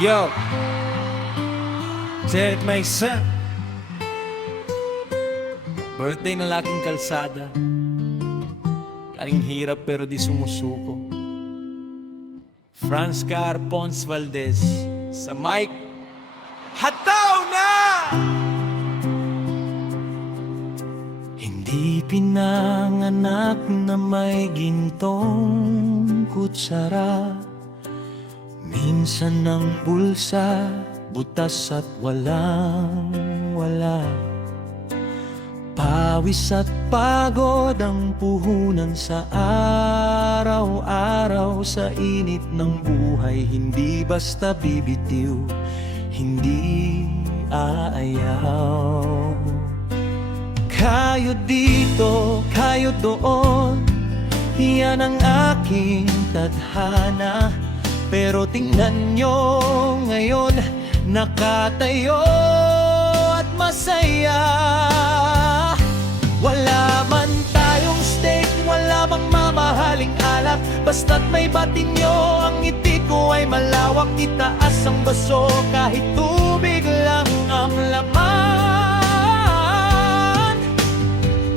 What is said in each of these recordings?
Yo, Derek may son. Birthday ng laking kalsada. Karing hirap pero di sumusuko. Franz Car Pons Valdez sa mic. Hataw na! Hindi pinanganak na may gintong kutsara. Minsan ng bulsa, butas at walang wala. Pawis at pagod ang puhunan sa araw-araw. Sa init ng buhay, hindi basta bibitiw, hindi aayaw. Kayo dito, kayo doon, yan ang aking tadhana. Pero tingnan nyo ngayon, nakatayo at masaya. Wala man tayong steak, wala bang mamahaling alak. Basta't may batin nyo, ang ngiti ko ay malawak. Itaas ang baso kahit tubig lang ang laman.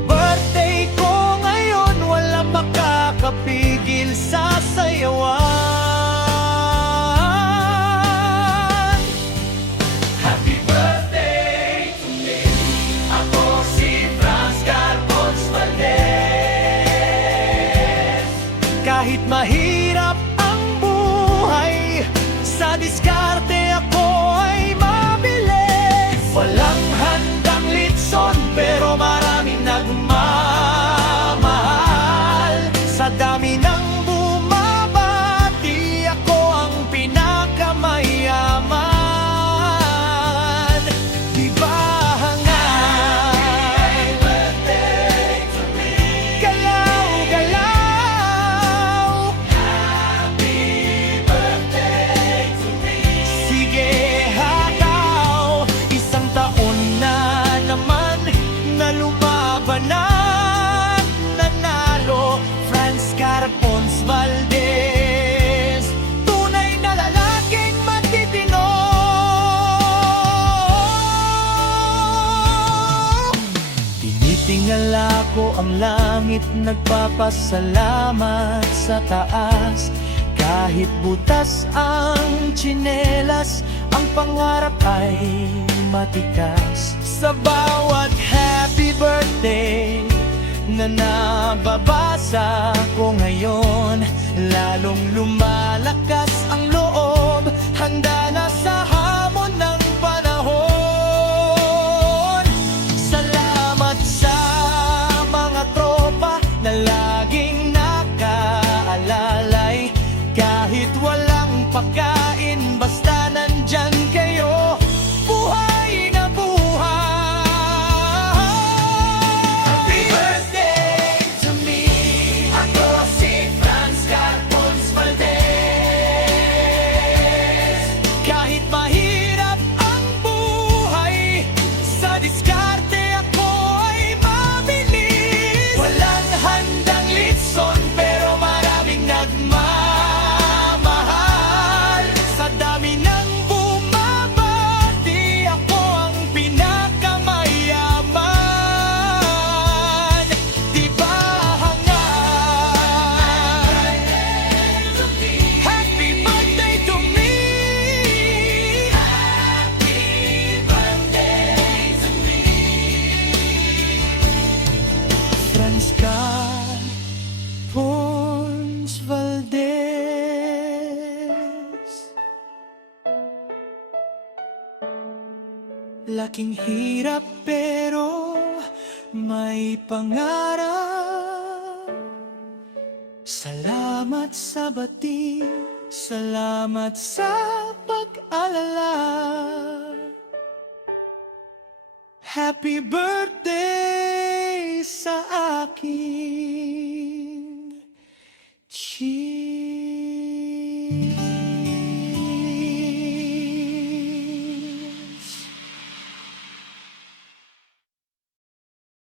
Birthday ko ngayon, wala makakapigil sa sayawan. Kahit mahirap ang buhay, sa diskarte ako ay mabilis. Walang handang litson, pero maraming nagmamahal. Sa dami ng bumabati, ako ang pinakamayaman. Di ba hangal? Happy birthday to me. Galaw-galaw. Nanalo, Franz Car Pons Valdez, tunay na lalaking matitino. Tinitingala ko ang langit, nagpapasalamat sa taas. Kahit butas ang tsinelas, ang pangarap ay matikas. Sa bawat happy birthday na nababasa ko ngayon, lalong lumalakas ang loob. Handa na sa hamon ng panahon. Salamat sa mga tropa na laging nakaalalay. Kahit walang pagkain, basta nandyan kayo, buhay na buhay. Happy birthday to me. Ako si Franz Car Pons Valdez. Kahit mahirap ang buhay, sa diskarte ako ay mabilis. Walang handang litson, pero maraming nagmamahal. Sa dami ng bumabati, ako ang pinakamayaman. Di ba hangal? Happy birthday to me. Happy birthday to me. Franz Car Pons Valdez. Laking hirap pero may pangarap. Salamat sa bati, salamat sa pag-alala. Happy birthday sa akin, Chi.